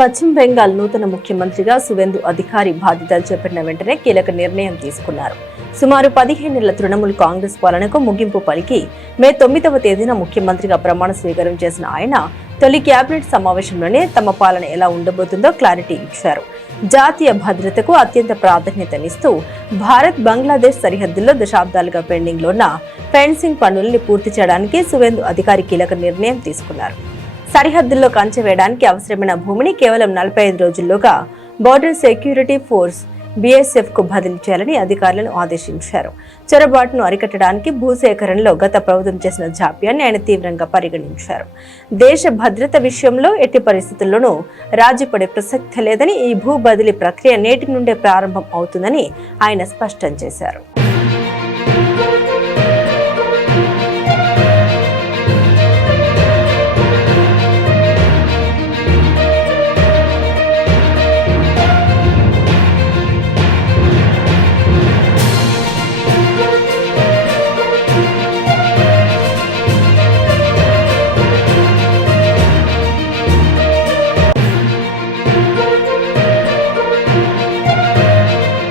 పశ్చిమ బెంగాల్ నూతన ముఖ్యమంత్రిగా సువేందు అధికారి బాధ్యతలు చేపట్టిన వెంటనే కీలక నిర్ణయం తీసుకున్నారు. సుమారు 15 నెలల తృణమూల్ కాంగ్రెస్ పాలనకు ముగింపు పలికి మే 9వ తేదీన ముఖ్యమంత్రిగా ప్రమాణ స్వీకారం చేసిన ఆయన తొలి కేబినెట్ సమావేశంలోనే తమ పాలన ఎలా ఉండబోతుందో క్లారిటీ ఇచ్చారు. జాతీయ భద్రతకు అత్యంత ప్రాధాన్యతనిస్తూ భారత్ బంగ్లాదేశ్ సరిహద్దుల్లో దశాబ్దాలుగా పెండింగ్ లో ఉన్న ఫెన్సింగ్ పనుల్ని పూర్తి చేయడానికి సువేందు అధికారి కీలక నిర్ణయం తీసుకున్నారు. సరిహద్దుల్లో కంచె వేయడానికి అవసరమైన భూమిని కేవలం 45 రోజుల్లోగా బోర్డర్ సెక్యూరిటీ ఫోర్స్ BSF కు బదిలీ చేయాలని అధికారులను ఆదేశించారు. చొరబాటును అరికట్టడానికి భూసేకరణలో గత ప్రభుత్వం చేసిన జాప్యాన్ని ఆయన తీవ్రంగా పరిగణించారు. దేశ భద్రత విషయంలో ఎట్టి పరిస్థితుల్లోనూ రాజీ పడే ప్రసక్తి లేదని, ఈ భూ బదిలీ ప్రక్రియ నేటి నుండే ప్రారంభం అవుతుందని ఆయన స్పష్టం చేశారు.